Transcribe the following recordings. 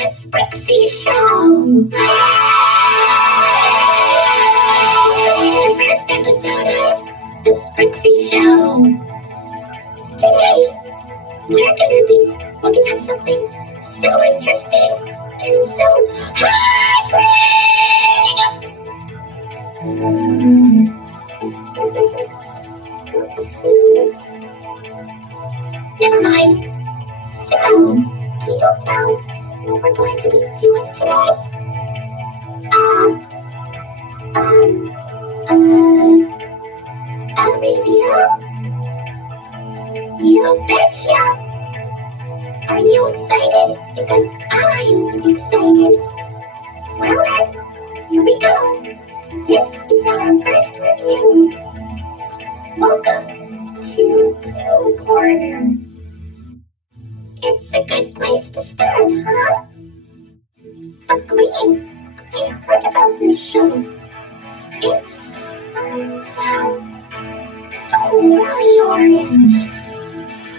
The Sprixie Show. Welcome to the first episode of The Sprixie Show. Today, we're going to be looking at something so interesting and so hybrid. Oopsies. Never mind. So, do you know what we're going to be doing today? A review? You betcha! Are you excited? Because I'm excited. Alright, here we go. This is our first review. Welcome to Pooh Corner. It's a good place to start, huh? Agreed. I heard about this show. It's, don't worry, Orange.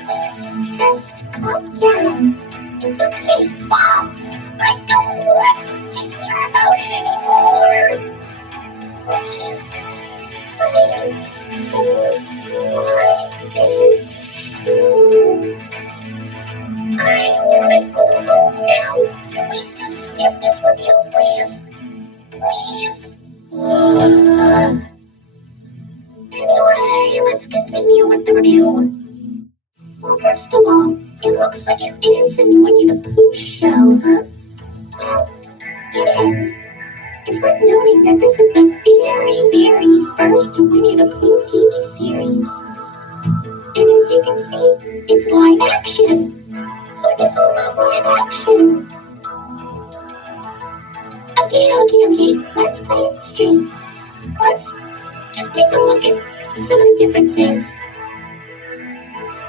Please just calm down. It's okay, Mom. I don't want to hear about it anymore. Please. I don't like this show. I want to go home now. Can we just skip this review, please? Please. Anyway, let's continue with the review. Well, first of all, it looks like it is a Winnie the Pooh show, huh? Well, it is. It's worth noting that this is the very first Winnie the Pooh TV series. And as you can see, it's live action. Who doesn't love live action? Okay, let's play it straight. Let's just take a look at some of the differences.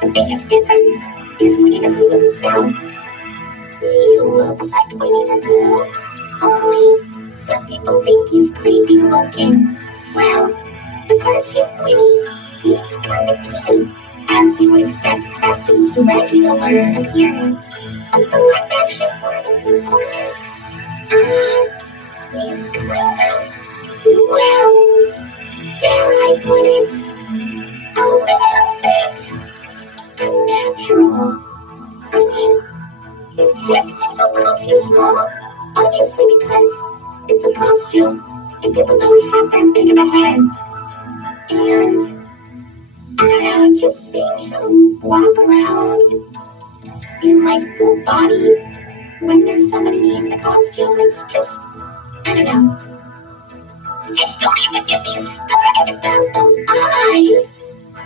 The biggest difference is Winnie the Pooh himself. He looks like Winnie the Pooh, only some people think he's creepy looking. Well, the cartoon Winnie, he's kind of cute. As you would expect, that's his regular appearance. But the live action part of Pooh Corner, he's kind of, well, dare I put it, a little bit unnatural. I mean, his head seems a little too small, obviously because it's a costume, and people don't have that big of a head. And I don't know, just seeing him walk around in like full body when there's somebody in the costume, it's just, I don't know. And don't even get me started about those eyes.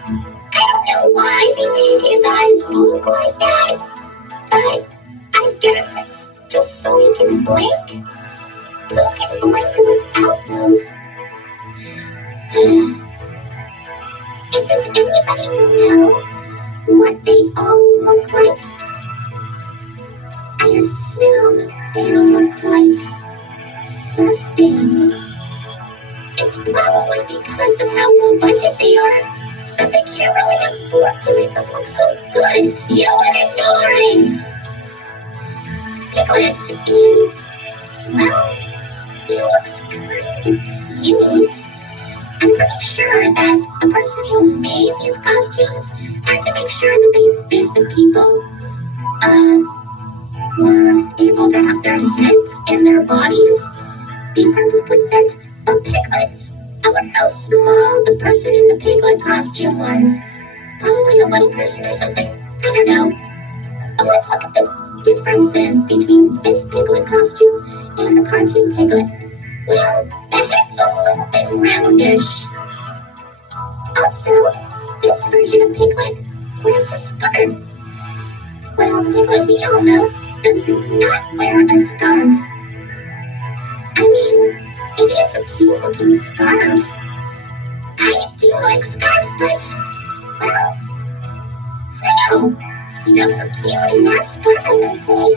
I don't know why they made his eyes look like that, but I guess it's just so he can blink. Who can blink without those? And does anybody know what they all look like? I assume they look like something. It's probably because of how low budget they are that they can't really afford to make them look so good. You know what I'm ignoring? Piglet is, well, he looks kind of cute. I'm pretty sure that the person who made these costumes had to make sure that they fit the people, were able to have their heads and their bodies be perfectly fit. But piglets, I wonder how small the person in the piglet costume was. Probably a little person or something. I don't know. But let's look at the differences between this piglet costume and the cartoon piglet. Well, the head's a little bit roundish. Also, this version of Piglet wears a scarf. Well, Piglet, we all know, does not wear a scarf. I mean, it is a cute looking scarf. I do like scarves, but, well, I don't know. He does look cute in that scarf, I must say.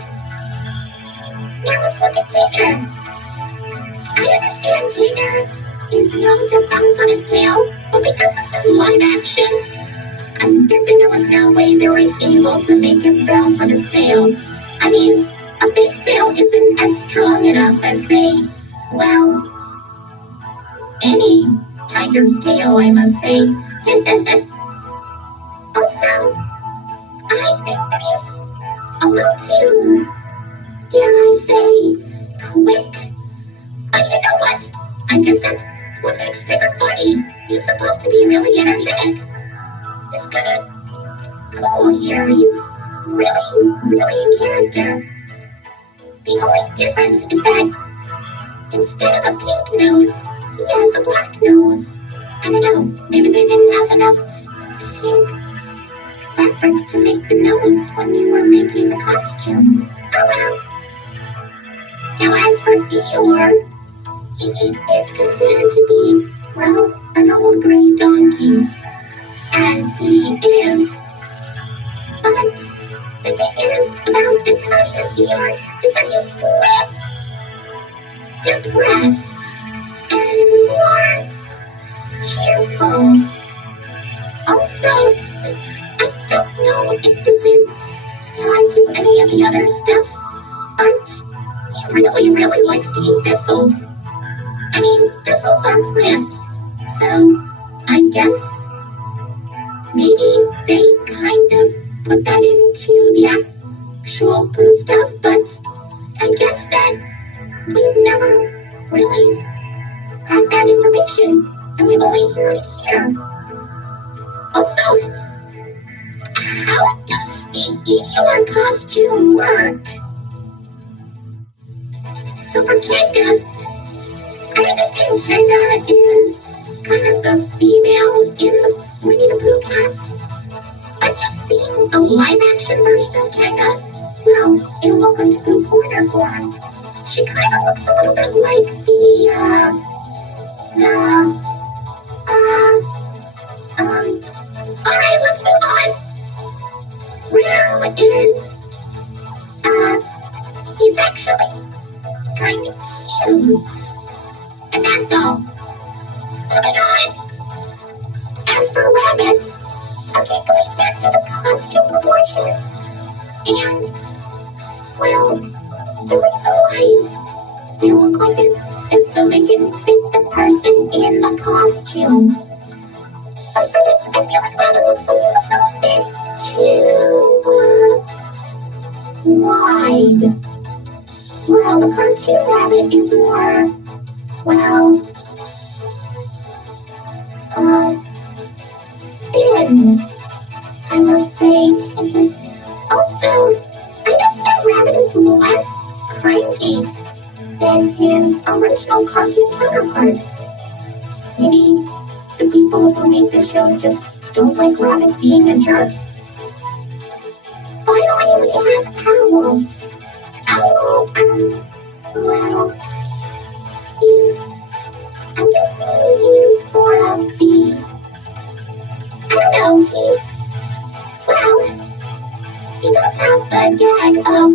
Now let's look at Tigger. I understand Tigger is known to bounce on his tail, but because this is live action, I'm guessing there was no way they were able to make him bounce on his tail. I mean, A fake tail isn't as strong enough as well, any tiger's tail, I must say. Also, I think that he's a little too, dare I say, quick. But you know what? I guess that's what makes Tigger funny. He's supposed to be really energetic. He's kinda cool here. He's really in character. The only difference is that instead of a pink nose, he has a black nose. I don't know, maybe they didn't have enough pink fabric to make the nose when they were making the costumes. Oh well. Now as for Eeyore, he is considered to be, well, an old gray donkey, as he is. But the thing is about this version of Eeyore is that he's less depressed and more cheerful. Also, I don't know if this is tied to any of the other stuff, but he really likes to eat thistles. I mean, thistles are plants, so I guess maybe they kind of put that into the actual Pooh stuff, but I guess that we've never really had that information, and we've only heard it here. Also, how does the Eeyore costume work? So for Kanga, I understand Kanga is kind of the female in the Winnie the Pooh cast, but just seeing the live-action version of Kanga, well, in Welcome to Pooh Corner form, she kind of looks a little bit like alright, let's move on. Roo is, he's actually kind of cute. And that's all. Moving on. As for Rabbit, okay, going back to the costume proportions, and, well, the reason why they look like this is so they can fit the person in the costume. But for this, I feel like Rabbit looks a little bit too wide. Well, the cartoon Rabbit is more, well, thin, I must say. Also, I noticed that Rabbit is less cranky than his original cartoon counterpart. Maybe the people who made the show just don't like Rabbit being a jerk. Finally, we have Owl. Owl, well, I'm guessing he's more of the, I don't know, he does have the gag of,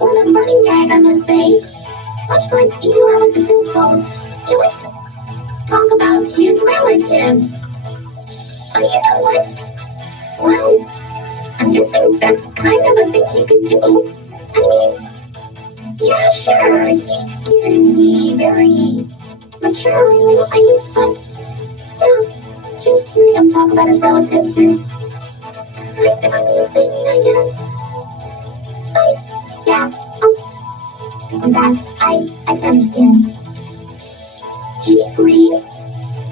or the running gag, I must say, much like Eeyore with the thistles. He likes to talk about his relatives. But you know what? Well, I'm guessing that's kind of a thing he could do. I mean, yeah, sure, he can be very mature and wise, but, yeah, just hearing him talk about his relatives is kind of amusing, I guess. But, yeah, I'll stick with that. I can understand. G Green,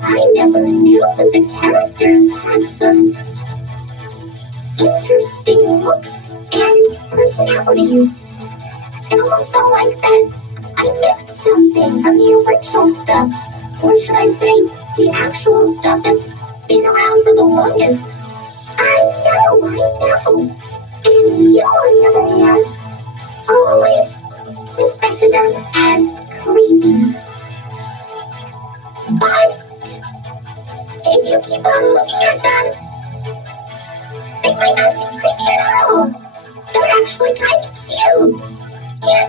I never knew that the characters had some interesting looks and personalities. It almost felt like that I missed something from the original stuff, or should I say, the actual stuff that's been around for the longest. I know. And you, on the other hand, always respected them as creepy. But if you keep on looking at them, they might not seem creepy at all. They're actually kind of cute and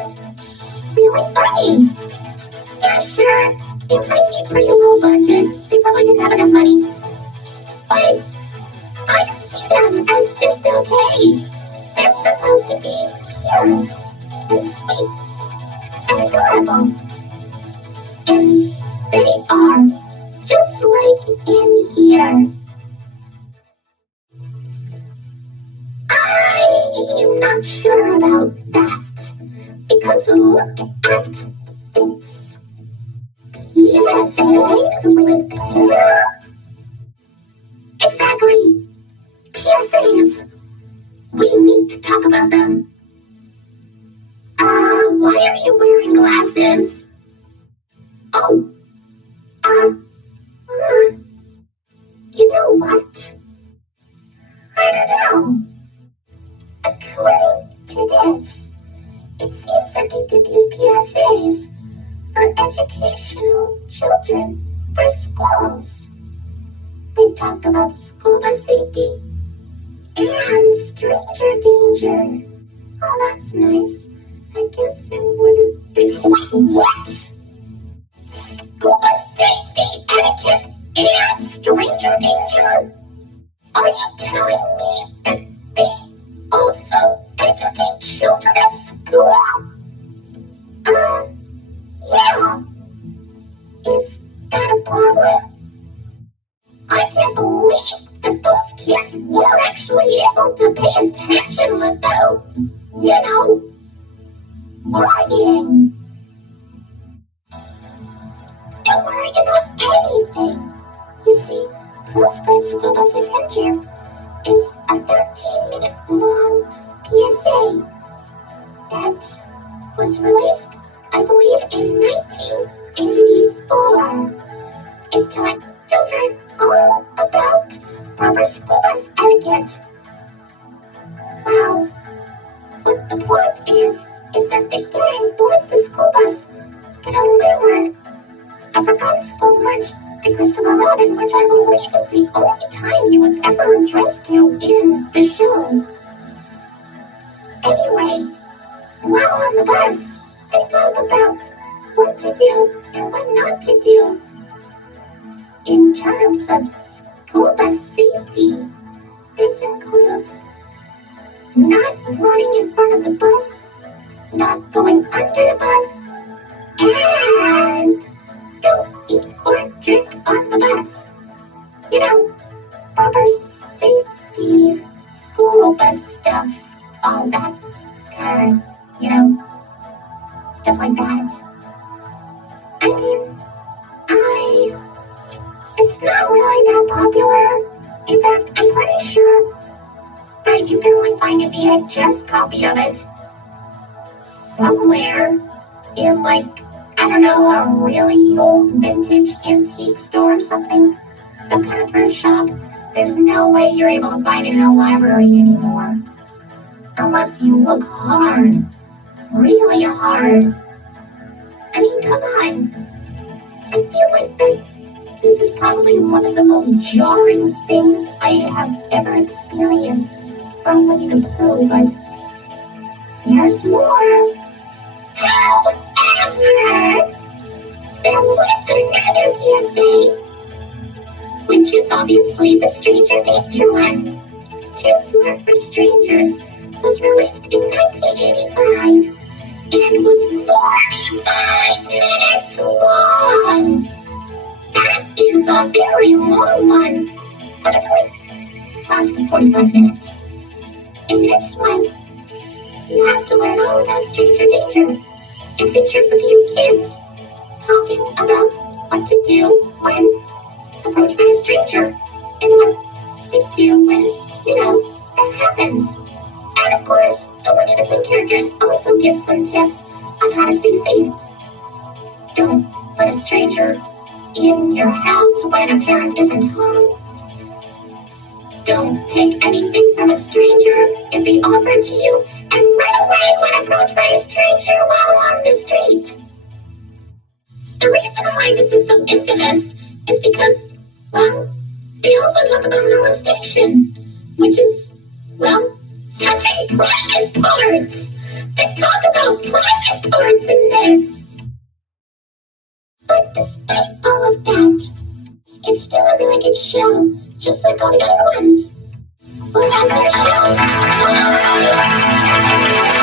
really funny. Yeah, sure, it might be pretty low budget. They probably didn't have enough money. But I see them as just okay. They're supposed to be pure and and adorable. And they are, just like in here. I'm not sure about that, because look at this. PSAs with Pooh. Exactly. PSAs. We need to talk about them. Why are you wearing glasses? Oh, you know what? I don't know. According to this, it seems that they did these PSAs for educational children for schools. They talked about school bus safety and stranger danger. Oh, that's nice. I guess it would have been. Wait, what? School bus safety, etiquette, and stranger danger? Are you telling me that they also educate children at school? Yeah. Is that a problem? I can't believe that those kids were actually able to pay attention without, worrying. Don't worry about anything. You see, Pooh's Great School Bus Adventure is a 13-minute long PSA that was released, I believe, in 1984. It taught children all about proper school bus etiquette. Well, what the point is that the gang boards the school bus to deliver a proposed school lunch to Christopher Robin, which I believe is the only time he was ever addressed to in the show. Anyway, while on the bus, they talk about what to do and what not to do in terms of school bus safety. This includes not running in front of the bus, not going under the bus, and don't eat or drink on the bus. Proper safety, school bus stuff, all that kind, stuff like that. I mean, it's not really that popular. In fact, I'm pretty sure that you can only find a VHS copy of it somewhere in, I don't know, a really old vintage antique store or something. Some kind of thrift shop. There's no way you're able to find it in a library anymore. Unless you look hard. Really hard. I mean, come on. I feel like this is probably one of the most jarring things I have ever experienced from Winnie the Pooh, but there's more. However, there was another PSA, which is obviously the stranger danger one. Too Smart for Strangers was released in 1985 and was 45 minutes long. That is a very long one, but it's only lasting 45 minutes. In this one, you have to learn all about stranger danger. It features a few kids talking about what to do when approached by a stranger and what they do when, that happens. And of course, the Winnie the Pooh characters also give some tips on how to stay safe. Don't let a stranger in your house when a parent isn't home. Don't take anything from a stranger if they offer it to you, and run away when approached by a stranger while on the street. The reason why this is so infamous is because, they also talk about molestation, which is, touching private parts. They talk about private parts in this. But despite all of that, it's still a really good show, just like all the other ones. Well, that's our show.